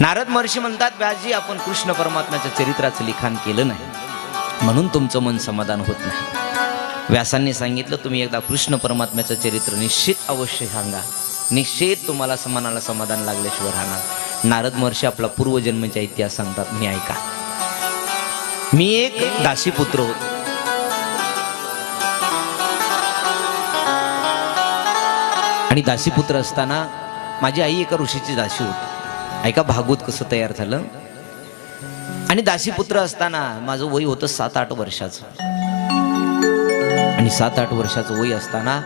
नारद महर्षी म्हणतात, व्यासजी आपण कृष्ण परमात्म्याच्या चरित्राचं लिखाण केलं नाही म्हणून तुमचं मन समाधान होत नाही। व्यासांनी सांगितलं, तुम्ही एकदा कृष्ण परमात्म्याचं चरित्र निश्चित अवश्य सांगा, निश्चित तुम्हाला मनाला समाधान लागल्याशिवाय राहणार। नारद महर्षी आपला पूर्वजन्माचा इतिहास सांगतात, मी ऐका। मी एक दासीपुत्र होतो। आणि दासीपुत्र असताना माझी आई एका ऋषीची दासी होती। ऐका भागवत कसं तयार झालं। आणि दासीपुत्र असताना माझं वय होतं 7-8 वर्षाचं। आणि 7-8 वर्षाचं वय असताना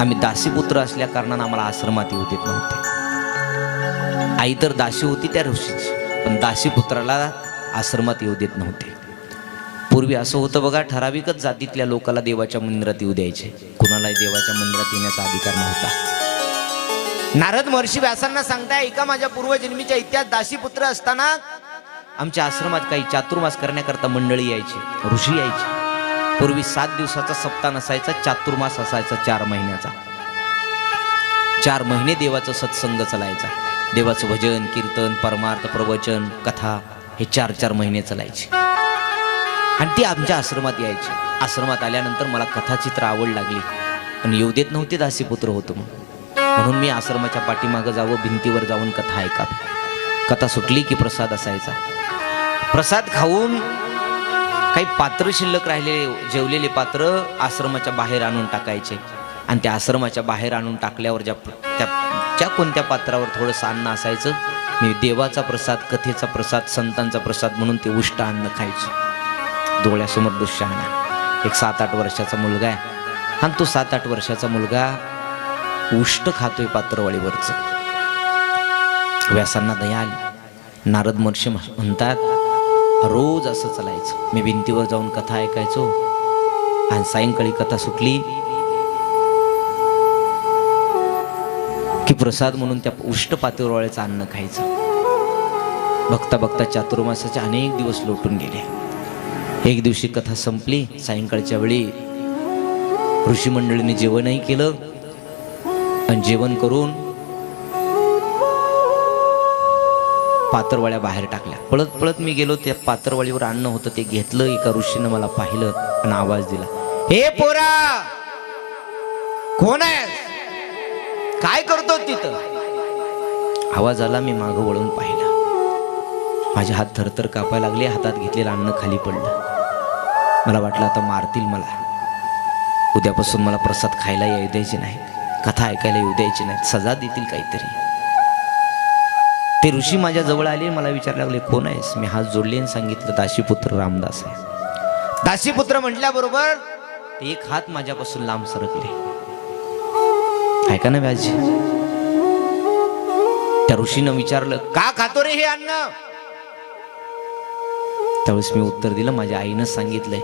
आम्ही दासीपुत्र असल्या कारणानं आम्हाला आश्रमात येऊ देत नव्हते। आई तर दासी होती त्या ऋषीची, पण दासीपुत्राला आश्रमात येऊ देत नव्हते। पूर्वी असं होतं बघा, ठराविकच जातीतल्या लोकांना देवाच्या मंदिरात येऊ द्यायचे, कुणालाही देवाच्या मंदिरात येण्याचा अधिकार नव्हता। नारद महर्षी व्यासांना सांगताय, एका माझ्या पूर्वजन्मीच्या इतिहास दासीपुत्र असताना आमच्या आश्रमात काही चातुर्मास करण्याकरता मंडळी यायची, ऋषी यायचे। पूर्वी 7 दिवसाचा सप्ताह नसायचा, चातुर्मास असायचा 4 महिन्याचा। 4 महिने देवाचा सत्संग चालायचा, देवाचं भजन कीर्तन परमार्थ प्रवचन कथा हे 4-4 महिने चालायचे। आणि ती आमच्या आश्रमात यायची। आश्रमात आल्यानंतर मला कथाचित्र आवड लागली, पण येऊ देत नव्हते, दासीपुत्र होतो म्हणून मी आश्रमाच्या पाठीमागं जावं, भिंतीवर जाऊन कथा ऐकावी। कथा सुटली की प्रसाद असायचा, प्रसाद खाऊन काही पात्र शिल्लक राहिलेले जेवलेले पात्र आश्रमाच्या बाहेर आणून टाकायचे। आणि त्या आश्रमाच्या बाहेर आणून टाकल्यावर ज्या कोणत्या पात्रावर थोडंसं अन्न असायचं, मी देवाचा प्रसाद, कथेचा प्रसाद, संतांचा प्रसाद म्हणून ते उष्ट अन्न खायचं। डोळ्यासमोर दृश्य आणा, एक 7-8 वर्षाचा मुलगा आहे, आणि तो 7-8 वर्षाचा मुलगा उष्ट खातोय पात्रवाळीवरच। व्यासांना दया आली। नारद महर्षी म्हणतात, रोज असं चालायचं, मी भिंतीवर जाऊन कथा ऐकायचो, आणि सायंकाळी कथा सुटली की प्रसाद म्हणून त्या उष्ट पात्रवाळीचं अन्न खायचं। बघता बघता चातुर्मासाचे अनेक दिवस लोटून गेले। एक दिवशी कथा संपली, सायंकाळच्या वेळी ऋषी मंडळींनी जेवणही केलं, आणि जेवण करून पात्रवाळ्या बाहेर टाकल्या। पळत पळत मी गेलो, त्या पात्रवाळीवर अन्न होतं ते घेतलं। एका ऋषीनं मला पाहिलं आणि आवाज दिला, हे पोरा कोण आहे, काय करतो तिथं? आवाज आला, मी मागं वळून पाहिलं, माझे हात थरथर कापायला लागले, हातात घेतलेलं अन्न खाली पडलं। मला वाटलं आता मारतील मला, उद्यापासून मला प्रसाद खायला येऊ द्यायचे नाही, कथा ऐकायला येऊ द्यायची नाही, सजा देतील काहीतरी। ते ऋषी माझ्या जवळ आले, मला विचारायला लागले, कोण आहेस? मी हात जोडले आणि सांगितलं, दासीपुत्र रामदास आहे। दासीपुत्र म्हटल्याबरोबर एक हात माझ्यापासून लांब सरकले। ऐका ना व्यासजी, त्या ऋषीनं विचारलं, का खातो रे हे अन्न? त्यावेळेस मी उत्तर दिलं, माझ्या आईनं सांगितलंय,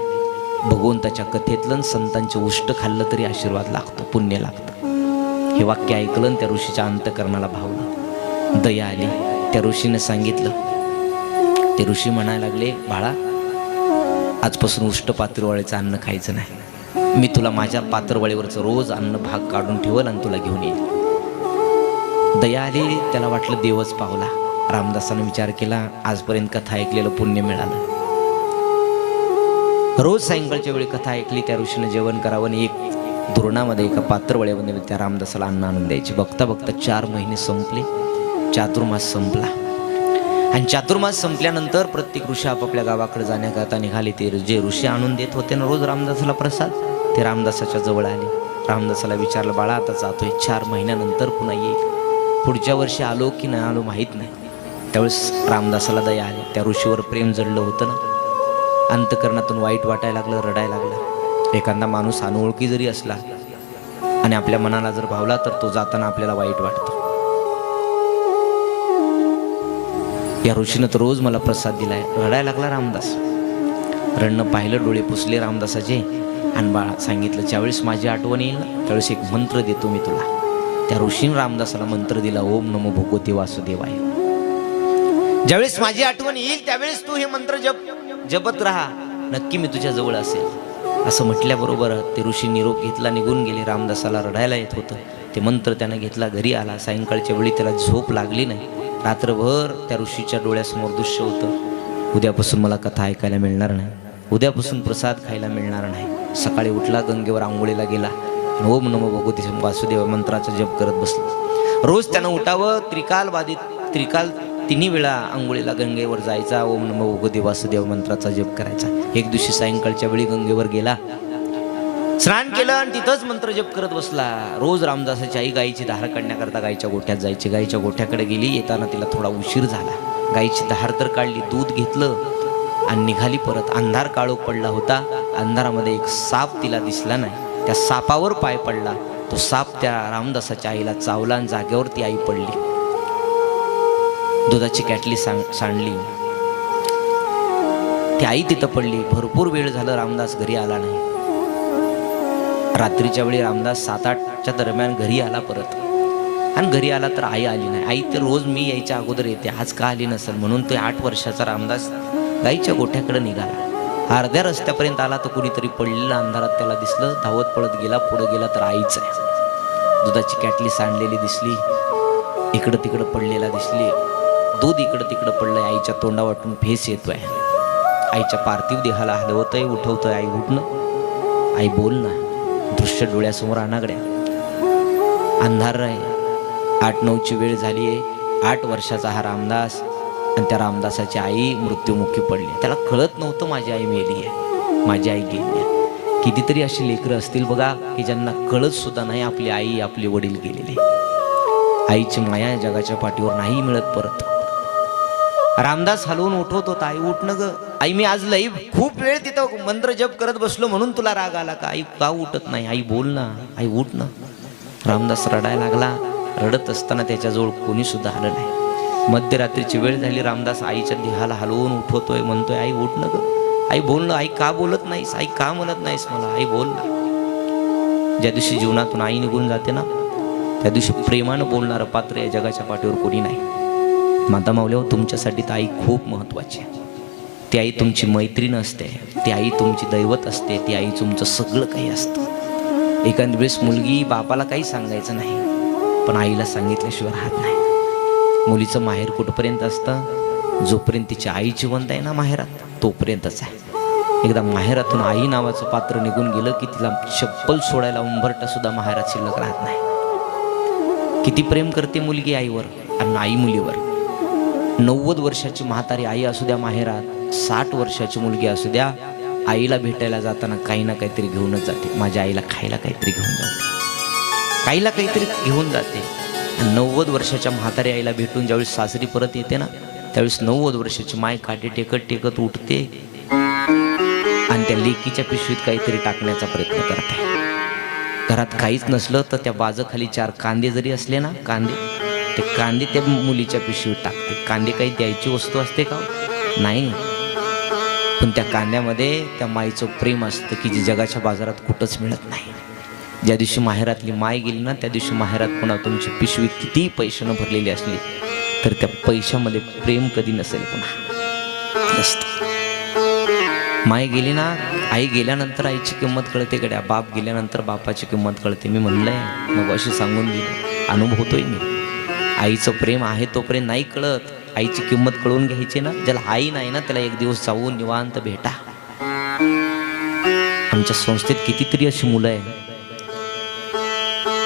भगवंताच्या कथेतलं संतांचे उष्ट खाल्लं तरी आशीर्वाद लागतो, पुण्य लागतं। हे वाक्य ऐकलं, त्या ऋषीच्या अंतःकरणाला भावलं, दया आली। त्या ऋषीने सांगितलं, ते ऋषी म्हणायला लागले, बाळा आजपासून उष्ट पात्रवाळीचं अन्न खायचं नाही, मी तुला माझ्या पात्रवाळीवरचं रोज अन्न भाग काढून ठेवल आणि तुला घेऊन येईल। दया आली, त्याला वाटलं देवच पावला। रामदासानं विचार केला, आजपर्यंत कथा ऐकलेलं पुण्य मिळालं, रोज सायंकाळच्या वेळी कथा ऐकली, त्या ऋषीनं जेवण करावं आणि एक धुरणामध्ये एका पात्रवळ्यामध्ये त्या रामदासाला अन्न आणून द्यायचे। बघता बघता 4 महिने संपले, चातुर्मास संपला। आणि चातुर्मास संपल्यानंतर प्रत्येक ऋषी आपापल्या गावाकडे जाण्याकरता निघाले। ते जे ऋषी आणून देत होते ना रोज रामदासाला प्रसाद, ते रामदासाच्या जवळ आले। रामदासाला विचारलं, बाळा आता जातोय, 4 महिन्यानंतर पुन्हा येईल, पुढच्या वर्षी आलो की नाही आलो माहीत नाही। त्यावेळेस रामदासाला दया आली, त्या ऋषीवर प्रेम जडलं होतं ना, अंतकरणातून वाईट वाटायला लागलं, रडायला लागला। एखादा माणूस अनोळखी जरी असला आणि आपल्या मनाला जर भावला तर तो जाताना आपल्याला वाईट वाटतं। या ऋषीनं तर रोज मला प्रसाद दिलाय, रडायला लागला रामदास। रडणं पाहिलं, डोळे पुसले रामदासाचे, आणि बाळा सांगितलं, ज्यावेळेस माझी आठवण येईल त्यावेळेस एक मंत्र देतो मी तुला। त्या ऋषीने रामदासाला मंत्र दिला, ओम नमो भगवते वासुदेवाय। ज्यावेळेस माझी आठवण येईल त्यावेळेस तू हे मंत्र जपत राहा, नक्की मी तुझ्या जवळ असेल। असं म्हटल्याबरोबर ते ऋषी निरोप घेतला, निघून गेले। रामदासाला रडायला येत होतं, ते मंत्र त्यानं घेतला, घरी आला। सायंकाळच्या वेळी त्याला झोप लागली नाही, रात्रभर त्या ऋषीच्या डोळ्यासमोर दृश्य होतं. उद्यापासून मला कथा ऐकायला मिळणार नाही, उद्यापासून प्रसाद खायला मिळणार नाही. सकाळी उठला, गंगेवर आंघोळीला गेला, ओम नमो भगवते वासुदेव मंत्राचा जप करत बसला. रोज त्यानं उठावं, त्रिकाल 3 वेळा आंघोळीला गंगेवर जायचा, ओम नमो भगवते वासुदेव मंत्राचा जप करायचा. एक दिवशी सायंकाळच्या वेळी गंगेवर गेला, स्नान केलं आणि तिथंच मंत्र जप करत बसला. रोज रामदासाची आई गायीची धार काढण्याकरता गायीच्या गोठ्यात जायची. गायीच्या गोठ्याकडे गेली, येताना तिला थोडा उशीर झाला. गायीची धार तर काढली, दूध घेतलं आणि निघाली परत. अंधार काळोख पडला होता. अंधारामध्ये एक साप तिला दिसला नाही. त्या सापावर पाय पडला. तो साप त्या रामदासाच्या आईला चावला आणि जागेवर ती आई पडली. दुधाची कॅटली सांडली. ती आई तिथं पडली. भरपूर वेळ झालं, रामदास घरी आला नाही. रात्रीच्या वेळी रामदास 7-8च्या दरम्यान घरी आला परत. आणि घरी आला तर आई आली नाही. आई तर रोज मी यायच्या अगोदर येते, आज का आली नसेल म्हणून तो 8 वर्षाचा रामदास गाईच्या गोठ्याकडे निघाला. अर्ध्या रस्त्यापर्यंत आला तर कुणीतरी पडलेलं अंधारात त्याला दिसलं. धावत पळत गेला. पुढे गेला तर आईच आहे. दुधाची कॅटली सांडलेली दिसली, इकडं तिकडं पडलेला दिसली. दूध इकडं तिकडं पडलंय. आईच्या तोंडा वाटून फेस येतोय. आईच्या पार्थिव देहाला हलवतय, उठवतोय. आई उठणं, आई बोल ना. दृश्य डोळ्यासमोर अनागड्या. अंधार आहे. 8-9ची वेळ झाली आहे. 8 वर्षाचा हा रामदास आणि त्या रामदासाची आई मृत्युमुखी पडली. त्याला कळत नव्हतं माझी आई मेली आहे, माझी आई गेली आहे. कितीतरी अशी लेकरं असतील बघा की ज्यांना कळत सुद्धा नाही आपली आई, आपले वडील गेलेले. आईची माया जगाच्या पाठीवर नाही मिळत परत. रामदास हलवून उठवत होता, आई उठणं ग. आई मी आज लई खूप वेळ तिथं मंत्र जप करत बसलो म्हणून तुला राग आला का? आई का उठत नाही? आई बोल ना, आई उठ ना. रामदास रडायला लागला. रडत असताना त्याच्याजवळ कोणी सुद्धा आलं नाही. मध्यरात्रीची वेळ झाली. रामदास आईच्या देहाला हलवून उठवतोय, म्हणतोय आई उठ ना ग. आई बोल ना. आई का बोलत नाहीस? आई का म्हणत नाहीस मला? आई बोल ना. ज्या दिवशी जीवनातून आई निघून जाते ना, त्या दिवशी प्रेमानं बोलणारं पात्र या जगाच्या पाठीवर कोणी नाही. माता माऊलीवर तुमच्यासाठी तर आई खूप महत्वाची आहे. ती आई तुमची मैत्रीण असते, ती आई तुमची दैवत असते, ती आई तुमचं सगळं काही असतं. एखाद वेळेस मुलगी बापाला काही सांगायचं नाही, पण आईला सांगितल्याशिवाय राहत नाही. मुलीचं माहेर कुठपर्यंत असतं? जोपर्यंत तिची आई जिवंत आहे ना माहेरात, तोपर्यंतच आहे. एकदा माहेरातून आई नावाचं पात्र निघून गेलं की तिला चप्पल सोडायला उंबरटा सुद्धा माहेरात शिल्लक राहत नाही. किती प्रेम करते मुलगी आईवर आणि आई मुलीवर. 90 वर्षाची म्हातारी आई असू द्या माहेरात, 60 वर्षाची मुलगी असू द्या, आईला भेटायला जाताना काही ना काहीतरी घेऊनच जाते. माझ्या आईला खायला काहीतरी घेऊन जाते, आईला काहीतरी घेऊन जाते. 90 वर्षाच्या म्हातारी आईला भेटून ज्यावेळेस सासरी परत येते ना, त्यावेळेस 90 वर्षाची माय काठी टेकत टेकत उठते आणि त्या लेकीच्या पिशवीत काहीतरी टाकण्याचा प्रयत्न करते. घरात काहीच नसलं तर त्या बाजूखाली 4 कांदे जरी असले ना, ते कांदे त्या मुलीच्या पिशवीत टाकते. कांदे काही द्यायची वस्तू असते का? नाही. पण त्या कांद्यामध्ये त्या माईचं प्रेम असतं की जे जगाच्या बाजारात कुठंच मिळत नाही. ज्या दिवशी माहेरातली माय गेली ना, त्या दिवशी माहेरात पुन्हा तुमची पिशवी कितीही पैशानं भरलेली असली तर त्या पैशामध्ये प्रेम कधी नसेल पुन्हा नसतं. माय गेली ना, आई गेल्यानंतर आईची किंमत कळते गड्या, बाप गेल्यानंतर बापाची किंमत कळते. मी म्हणलंय मग अशी सांगून दिली, अनुभवतोय मी. आईचं प्रेम आहे तोपर्यंत नाही कळत. आईची किंमत कळून घ्यायची ना. ज्याला आई नाही ना त्याला एक दिवस जाऊन निवांत भेटा. आमच्या संस्थेत कितीतरी अशी मुलं आहे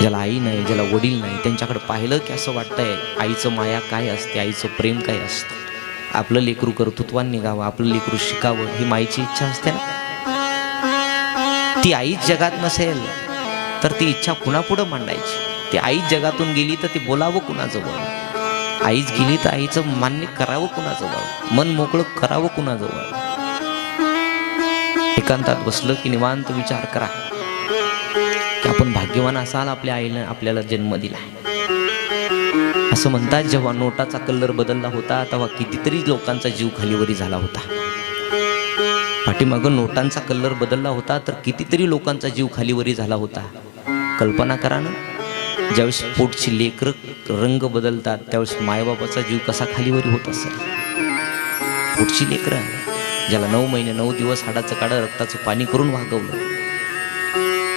ज्याला आई नाही, ज्याला वडील नाही. त्यांच्याकडे पाहिलं की असं वाटतंय आईचं माया काय असते, आईचं प्रेम काय असतं. आपलं लेकरू कर्तृत्वान निघावं, आपलं लेकरू शिकावं ही माईची इच्छा असते ना. ती आईच जगात नसेल तर ती इच्छा कुणापुढं मांडायची? ती आईच जगातून गेली तर ती बोलावं कुणाजवळ? आईच गेली तर आईचं मान्य करावं कुणाजवळ? मन मोकळं करावं कुणाजवळ? एकांतात बसलं की निवांत विचार करा की आपण भाग्यवान असाल आपल्या आईने आपल्याला जन्म दिला. असं म्हणतात जेव्हा नोटाचा कलर बदलला होता तेव्हा कितीतरी लोकांचा जीव खालीवरी झाला होता. पाठीमागं नोटांचा कलर बदलला होता तर कितीतरी लोकांचा जीव खालीवरी झाला होता. कल्पना करा ना, ज्यावेळेस पोटची लेकरं रंग बदलतात त्यावेळेस मायबापाचा जीव कसा खालीवरी होत असेल. पोटची लेकरं ज्याला 9 महिने 9 दिवस हाडाचं काढं रक्ताचं पाणी करून वागवलं.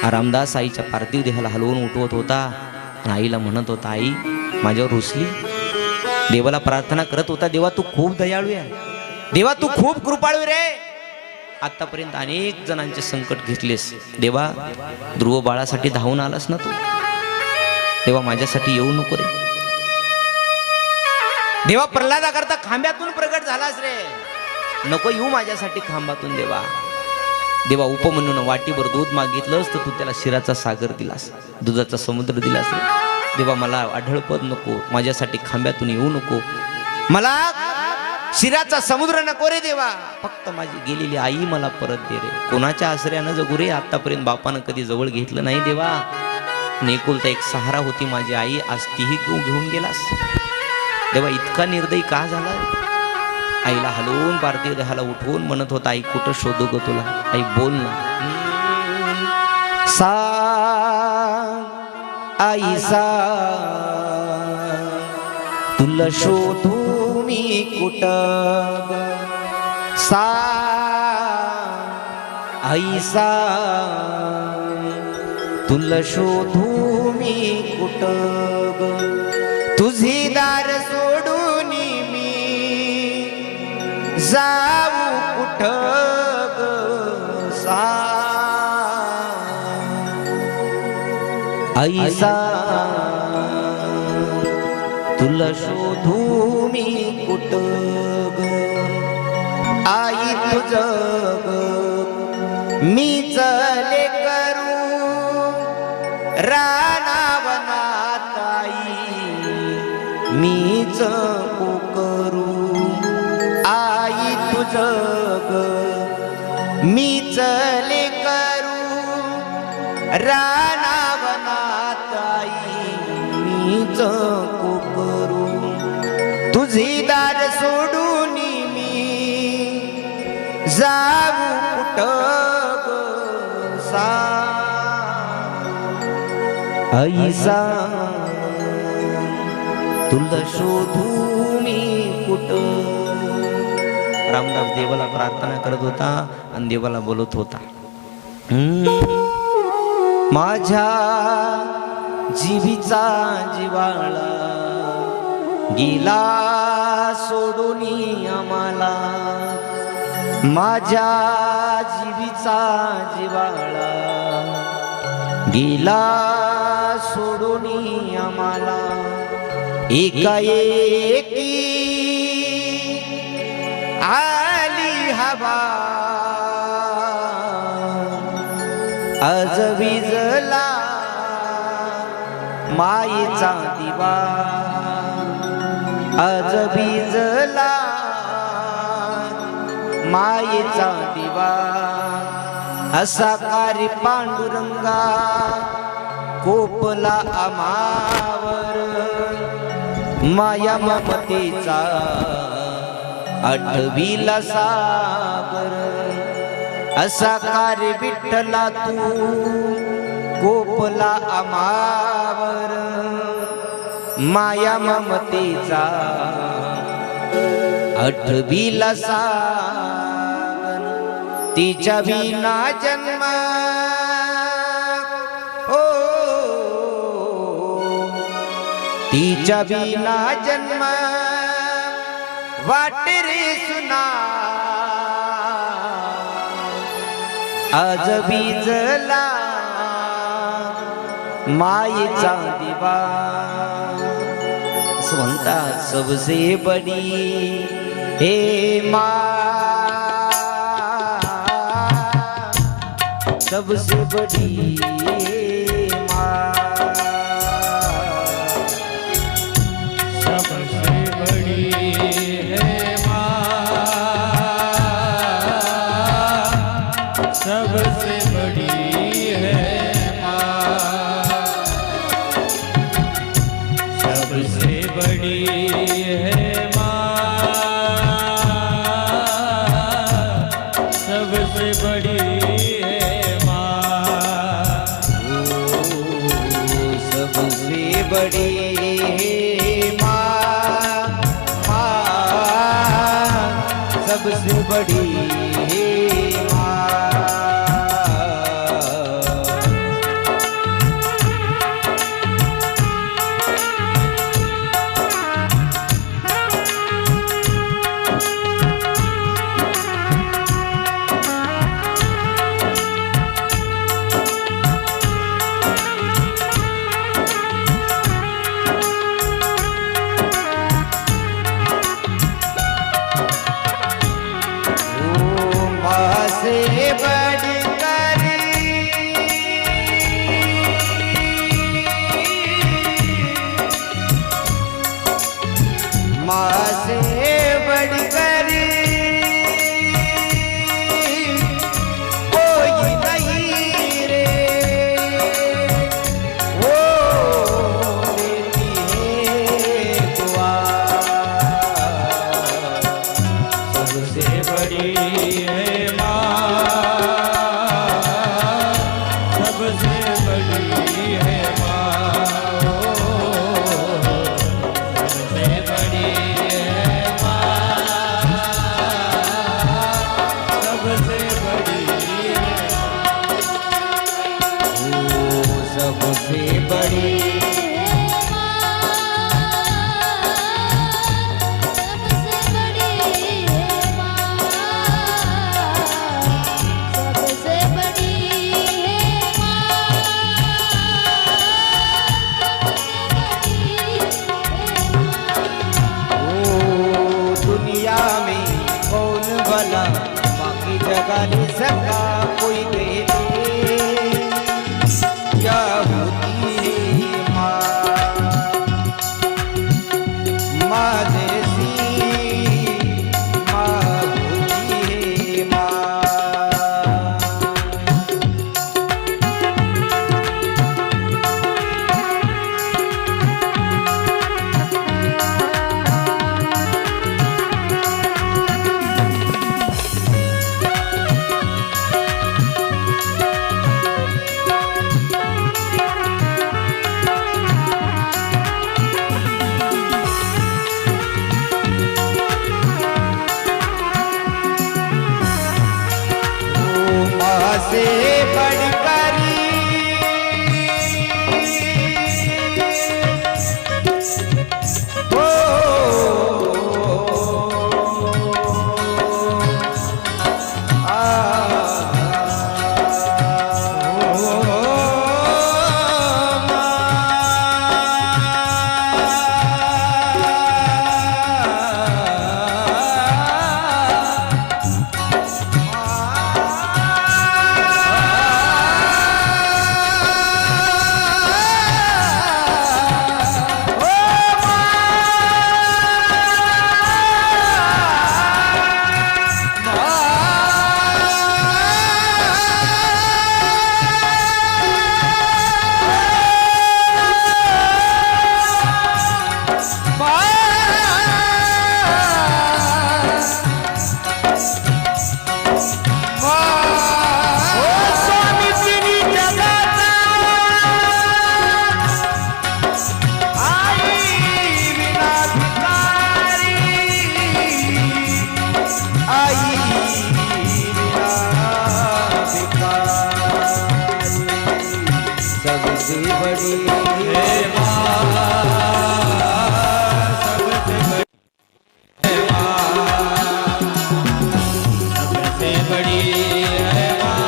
रामदास आईच्या पार्थिव देहाला हलवून उठवत होता आणि आईला म्हणत होता, आई माझ्यावर रुसली, देवाला प्रार्थना करत होता, देवा तू खूप दयाळू आहे, देवा तू खूप कृपाळू रे. आतापर्यंत अनेक जणांचे संकट घेतलेस देवा, ध्रुव बाळासाठी धावून आलास ना तू, देवा माझ्यासाठी येऊ नको रे. देवा प्रल्हादा करता खांब्यातून प्रगट झालास रे, नको येऊ माझ्यासाठी खांबातून देवा. देवा उपमन्यून वाटीभर दूध मागितलंस तर तू त्याला शिराचा सागर दिलास, दुधाचा समुद्र दिलास रे. देवा मला आढळपद नको, माझ्यासाठी खांब्यातून येऊ नको, मला शिराचा समुद्र नको रे देवा, फक्त माझी गेलेली आई मला परत दे रे. कोणाच्या आश्रयानं जगू रे, आतापर्यंत बापानं कधी जवळ घेतलं नाही देवा. नेकुलता एक सहारा होती माझी आई, आज तीही घेऊन गेलास देवा. इतका निर्दयी का झाला? आईला हलवून पारती देहाला उठवून म्हणत होता, आई कुठं शोधू ग तुला, आई बोल ना. आई तुला शोधू मी कुठं, आई तुला शोधू मी कुठं, तुझी दार सोडून मी जाऊ कुठं ग, आई तुला शोधू मी कुठं ग, आई तुझं ग मी चले करू रानावनात, आई मीच को करू, आई तुझं ग मी चले करू रानावनात, आई मीच को करू, तुझी दार सोडून मी जाऊ कुठं ग, आई तुला शोधू मी कुठं. रामदास देवाला प्रार्थना करत होता आणि देवाला बोलत होता, माझ्या जीवीचा जिवाळा गेला सोडून आम्हाला, माझ्या जीवीचा जिवाळा गेला सोडून आम्हाला, एकाएकी आली हवा आज विजला मायेचा दिवा, आज विजला मायेचा दिवा, असा कारी पांडुरंगा कोपला आम्हावर, माया ममतेचा आठवीला सागर, असा कार्य विठ्ठला तू कोपला आम्हावर, माया ममतेचा आठवीला सागर, तिच्या विना जन्म तिच्या विना जन्म वाटे रे सुना, आज विजला मायेचा दिवा. असं म्हणतात सबसे बडी हे माँ, सबसे बडी माँ, सबसे बड़ी है माँ, सबसे बड़ी है माँ, सबसे बड़ी है माँ, सबसे बड़ी है माँ, सबसे बड़ी सबसे बड़ी माँ से बढ़कर कोई नहीं रे, वो देती है दुआ। सबसे बड़ी है माँ, सबसे बड़ी है माँ, सबसे बड़ी है माँ, सबसे बड़ी है वो सबसे बड़ी दुनिया में कौन भला बाकी जगह ले सका कोई दे दे क्या होती है माँ जैसी माँ होती है माँ। माँ से बढ़कर ओ सबसे बड़ी है सबसे बड़ी है माँ,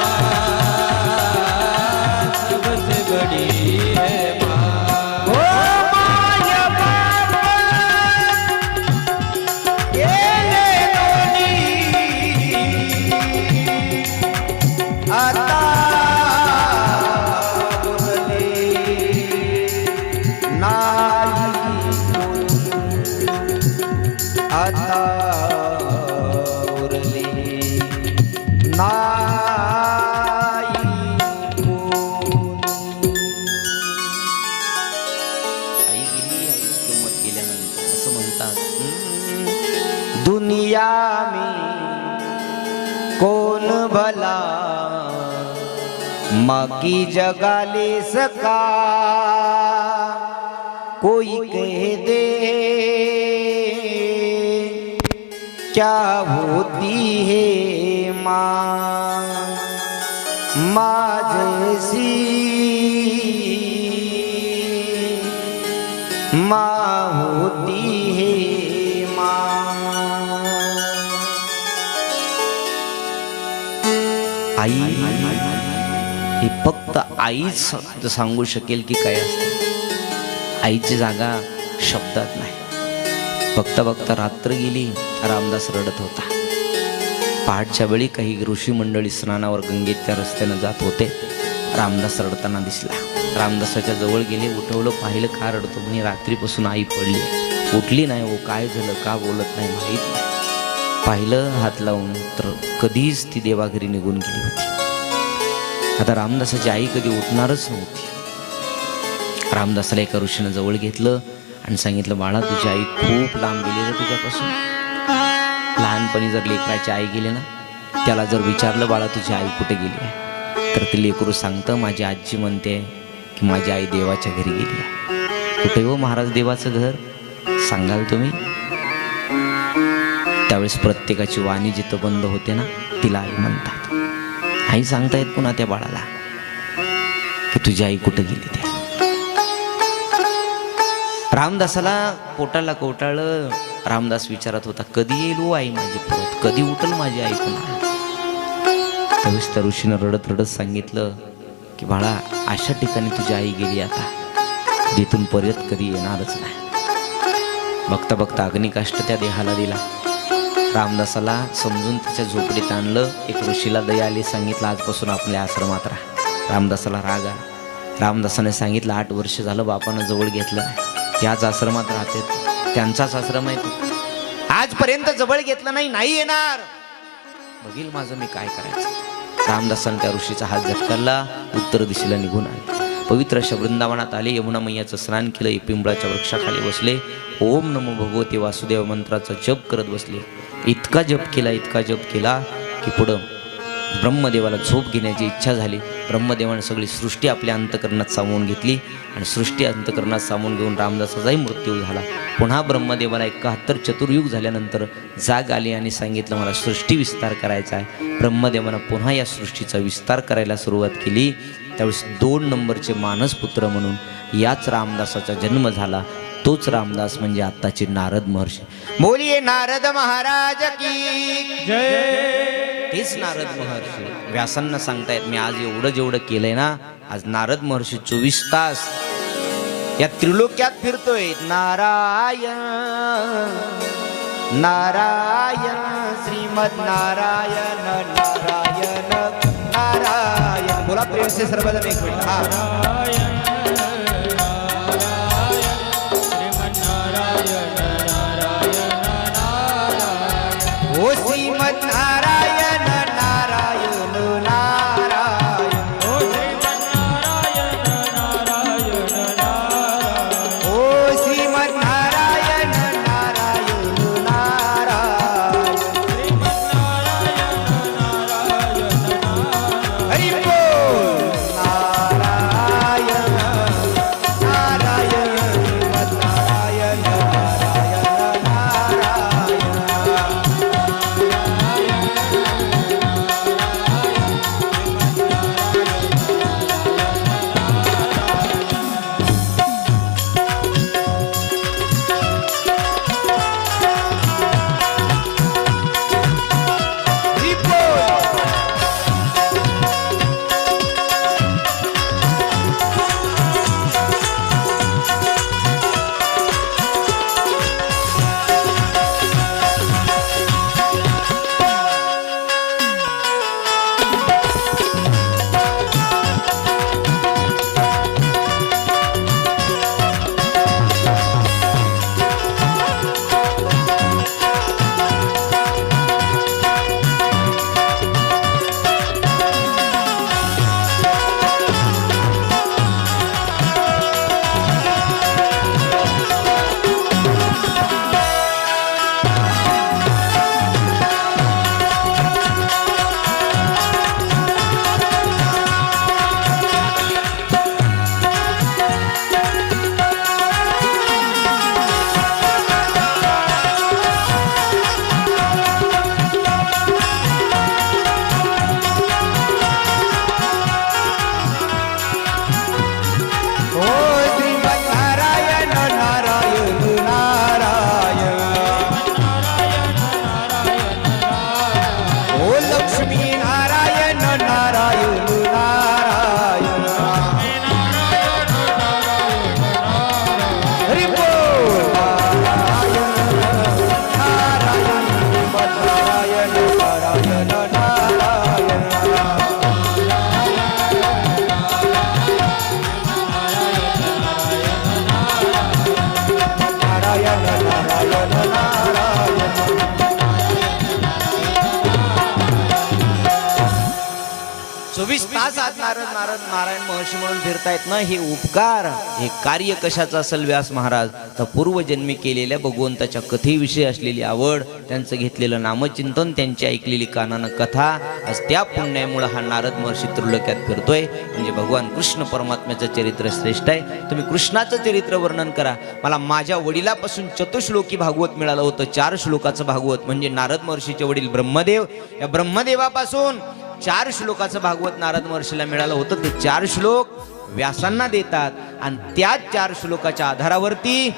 सबसे बड़ी है माँ। ओ माया बाबा ये ले लोनी आता बोले नाई आता उरली नाई आई गेली आईच किंमत केल्यानंतर असं म्हणतात दुनिया में कौन भला माँ की जगह ले सका कोई कह दे क्या होती है माँ माँ जैसी माँ होती है माँ। आई ही फक्त आईच सांगू शकेल की काय असते. आईची जागा शब्दात नाही. बघता बघता रात्र गेली. रामदास रडत होता. पहाटच्या वेळी काही ऋषी मंडळी स्नानावर गंगेच्या रस्त्याने जात होते. रामदास रडताना दिसला. रामदासाच्या जवळ गेले, उठवलं, पाहिलं, का रडतो म्हणे रात्रीपासून आई पडली. उठली नाही. हो काय झालं, का बोलत नाही माहीत नाही. पाहिलं हात लावून तर कधीच ती देवाघरी निघून गेली होती. आता रामदासाची आई कधी उठणारच नव्हती. रामदासाला एका ऋषीनं जवळ घेतलं आणि सांगितलं, बाळा तुझी आई खूप लांब गेली रे तुझ्यापासून. लहानपणी जर लेकराची आई गेली ना, त्याला जर विचारलं बाळा तुझी आई कुठे गेली आहे, तर ते लेकरू सांगतं माझी आजी म्हणते की माझी आई देवाच्या घरी गेली आहे. कुठे हो महाराज देवाचं घर, सांगाल तुम्ही? त्यावेळेस प्रत्येकाची वाणी जिथं बंद होते ना, तिला आई म्हणतात. आई सांगतायत पुन्हा त्या बाळाला की तुझी आई कुठं गेली. त्या रामदासाला पोटाला कोटाळलं. रामदास विचारत होता, कधी येईल हो आई माझी परत, कधी उठल माझी आई पुन्हा. त्यावेळेस त्या ऋषीनं रडत रडत सांगितलं की बाळा अशा ठिकाणी तुझी आई गेली, आता तिथून परत कधी येणारच नाही. बघता बघता अग्निकाष्ट त्या देहाला दिला. रामदासाला समजून त्याच्या झोपडीत आणलं. एक ऋषीला दया आली, सांगितलं आजपासून आपल्या आश्रमात राहा. रामदासाला राग आला. रामदासाने सांगितलं 8 वर्ष झालं बापानं जवळ घेतलं, त्याच आश्रमात राहते, त्यांचाच आश्रम आहे, आजपर्यंत जवळ घेतलं नाही, नाही येणार, बघील माझं मी काय करायचं. रामदासाने त्या ऋषीचा हात झटकारला, उत्तर दिशेला निघून आले. पवित्र अशा वृंदावनात आले. यमुना मैयाचं स्नान केलं. पिंपळाच्या वृक्षाखाली बसले. ओम नमो भगवते वासुदेव मंत्राचा जप करत बसले. इतका जप केला की पुढं ब्रह्मदेवाला झोप घेण्याची इच्छा झाली. ब्रह्मदेवाने सगळी सृष्टी आपल्या अंतकरणात सामावून घेतली आणि सृष्टी अंतकरणात सामावून घेऊन रामदासाचाही मृत्यू झाला. पुन्हा ब्रह्मदेवाला 71 चतुर्युग झाल्यानंतर जाग आली आणि सांगितलं मला सृष्टी विस्तार करायचा आहे. ब्रह्मदेवानं पुन्हा या सृष्टीचा विस्तार करायला सुरुवात केली. त्यावेळेस 2 नंबरचे मानसपुत्र म्हणून याच रामदासाचा जन्म झाला. तोच रामदास म्हणजे आत्ताचे नारद महर्षी. बोलिये नारद महाराज की जय. तेच नारद महर्षी. व्यासांना सांगतायत मी आज एवढं जेवढं केलंय ना, आज नारद महर्षी 24 तास या त्रिलोक्यात फिरतोय. नारायण नारायण श्रीमद नारायण नारायण नारायण. बोला प्रेम से सर्वजण एक मिनिट. हा ओ श्रीमद नारायण नारायण नारायण. ओ श्रीमन नारायण नारायण नारायण. ओ श्रीमद नारायण नारायण नारायण. श्रीमन नारायण नारायण नारायण. हरि बोल. नारायण नारायण श्रीमद नारायण नारायण नारायण. नारद नारद नारायण महर्षी म्हणून फिरतायत ना, हे उपकार, हे कार्य कशाचं असेल व्यास महाराज? तर पूर्वजन्मी केलेल्या भगवंताच्या कथेविषयी असलेली आवड, त्यांचं घेतलेलं नामचिंतन, त्यांची ऐकलेली कानानं कथा, आज त्या पुण्यामुळे हा नारद महर्षी त्रिलोक्यात फिरतोय. म्हणजे भगवान कृष्ण परमात्म्याचं चरित्र श्रेष्ठ आहे. तुम्ही कृष्णाचं चरित्र वर्णन करा. मला माझ्या वडिलापासून चतुश्लोकी भागवत मिळालं होतं. 4 श्लोकाचं भागवत, म्हणजे नारद महर्षीचे वडील ब्रह्मदेव, या ब्रह्मदेवापासून 4 श्लोकाचं भागवत नारद महर्षीला मिळालं होतं. ते 4 श्लोक व्यासांना देतात आणि त्याच 4 श्लोकाच्या आधारावरती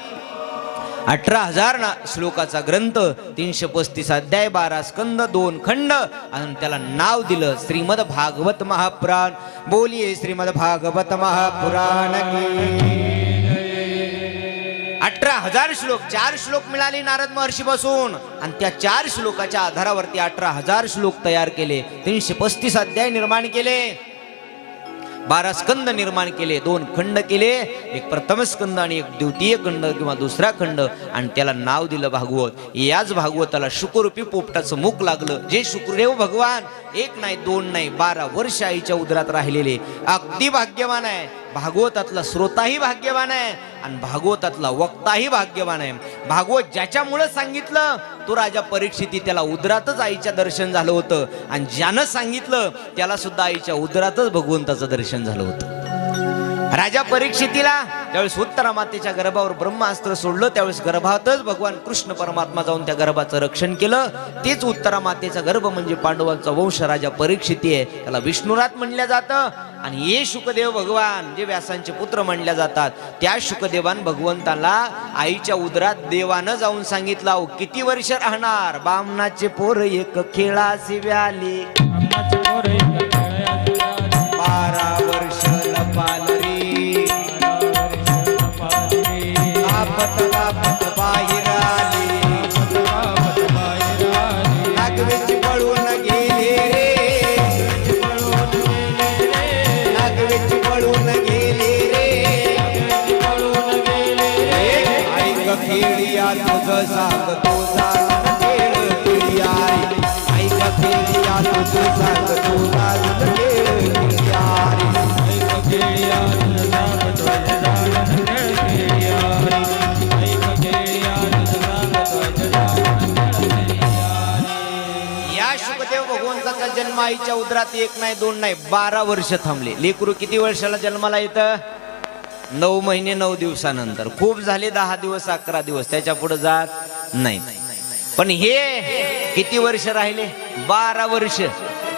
18,000 श्लोकाचा ग्रंथ, 335 अध्याय, 12 स्कंद, 2 खंड, आणि त्याला नाव दिलं श्रीमद भागवत महापुराण. बोलिये श्रीमद भागवत महापुराण की. 18,000 श्लोक, 4 श्लोक मिळाले नारद महर्षी बसून, आणि त्या 4 श्लोकाच्या आधारावरती 18,000 श्लोक तयार केले, 335 अध्याय निर्माण केले, 12 स्कंद निर्माण केले, 2 खंड केले, एक प्रथम स्कंद आणि एक द्वितीय खंड किंवा दुसरा खंड, आणि त्याला नाव दिलं भागवत. याच भागवताला शुकरूपी पोपटाचं मुख लागलं. जे शुक्रदेव भगवान 1 नाही 2 नाही 12 वर्ष आईच्या उदरात राहिलेले अगदी भाग्यवान आहे. भागवतातला श्रोताही भाग्यवान आहे आणि भागवतातला वक्ताही भाग्यवान आहे. भागवत ज्याच्यामुळे सांगितलं तो राजा परीक्षिती, त्याला उदरातच आईच्या दर्शन झालं होतं, आणि ज्यानं सांगितलं त्याला सुद्धा आईच्या उदरातच भगवंताचं दर्शन झालं होतं. राजा परीक्षितीला ज्यावेळेस उत्तरा मातेच्या गर्भावर ब्रह्मास्त्र सोडलं, त्यावेळेस गर्भातच भगवान कृष्ण परमात्मा जाऊन त्या गर्भाचं रक्षण केलं. तेच उत्तरा मातेचा गर्भ म्हणजे पांडवांचा वंश राजा परीक्षिती आहे. त्याला विष्णुरात म्हणलं जातं. आणि हे शुकदेव भगवान जे व्यासांचे पुत्र म्हणल्या जातात, त्या शुकदेवान भगवंताला आईच्या उदरात देवानं जाऊन सांगितलं, अहो किती वर्ष राहणार? बामणाचे पोर एक खेळासी व्याली, 12 वर्ष लपालरी, कापत कापत बाहेर आली, नागवेची पळून गेले रे, नागवेची पळून गेले रे, ऐक खेळिया तुझं सांगतो जाणून खेळ खेळिया, ऐक खेळिया तुझं सांगतो जाणून खेळ खेळिया, ऐक खेळिया तुझं सांगतो जाणून खेळ खेळिया, ऐक खेळिया तुझं सांगतो जाणून खेळ खेळिया. या शुकदेव भगवंताचा जन्म आईच्या उदरात 1 नाही 2 नाही 12 वर्ष थांबले. लेकरू किती वर्षाला जन्माला येतं? 9 महिने 9 दिवसानंतर. खूप झाले 10 दिवस 11 दिवस, त्याच्या पुढे जात नाही. पण हे किती वर्ष राहिले? 12 वर्ष.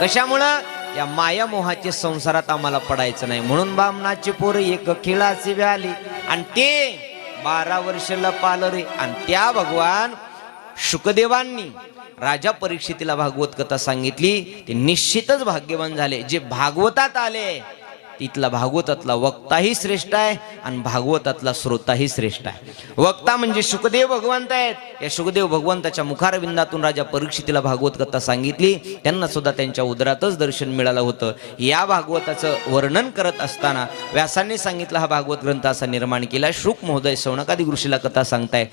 कशामुळं? या माया मोहाच्या संसारात आम्हाला पडायचं नाही म्हणून बामणाचे पोर एक खेळाचे व्याली, आणि ते 12 वर्ष लपालं रे. आणि त्या भगवान शुकदेवांनी राजा परीक्षितीला भागवत कथा सांगितली. ते निश्चितच भाग्यवान झाले. जे भागवतात आले तिथला भागवतातला वक्ताही श्रेष्ठ आहे आणि भागवतातला श्रोताही श्रेष्ठ आहे. वक्ता म्हणजे शुकदेव भगवंत आहेत. या शुकदेव भगवंताच्या मुखारविंदातून राजा परीक्षितीला भागवत कथा सांगितली. त्यांना सुद्धा त्यांच्या उदरातच दर्शन मिळालं होतं. या भागवताचं वर्णन करत असताना व्यासांनी सांगितलं हा भागवत ग्रंथ असा निर्माण केला. शुक महोदय शौनकादी ऋषीला कथा सांगताय.